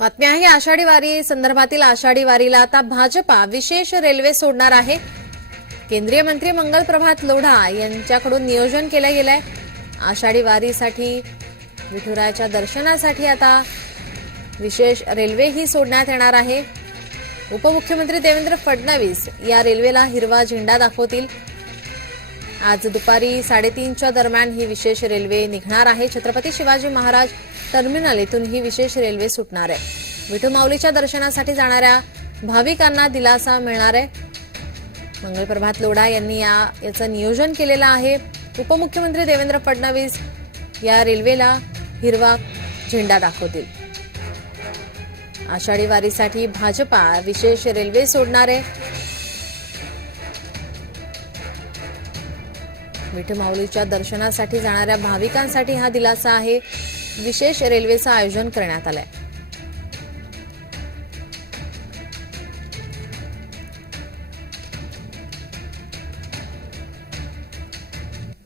बातम्या आहे आषाढी वारी संदर्भातील आषाढी वारीला आता भाजपा विशेष रेल्वे सोडणार आहे. केंद्रीय मंत्री मंगल प्रभात लोढा यांच्याकडून नियोजन केलं गेलंय. आषाढी वारीसाठी विठुरायाच्या दर्शनासाठी आता विशेष रेल्वे ही सोडण्यात येणार आहे. उपमुख्यमंत्री देवेंद्र फडणवीस या रेल्वेला हिरवा झेंडा दाखवतील. आज दुपारी साडेतीनच्या दरम्यान ही विशेष रेल्वे निघणार आहे. छत्रपती शिवाजी महाराज टर्मिनल येथून ही विशेष रेल्वे सुटणार आहे. विठू माऊलीच्या दर्शनासाठी जाणाऱ्या भाविकांना दिलासा मिळणार आहे. मंगलप्रभात लोढा यांनी या याचं नियोजन केलेलं आहे. उपमुख्यमंत्री देवेंद्र फडणवीस या रेल्वेला हिरवा झेंडा दाखवतील. आषाढी वारीसाठी भाजपा विशेष रेल्वे सोडणार आहे. विठू माऊलीच्या दर्शनासाठी जाणाऱ्या भाविकांसाठी हा दिलासा आहे. विशेष रेल्वेचं आयोजन करण्यात आलं आहे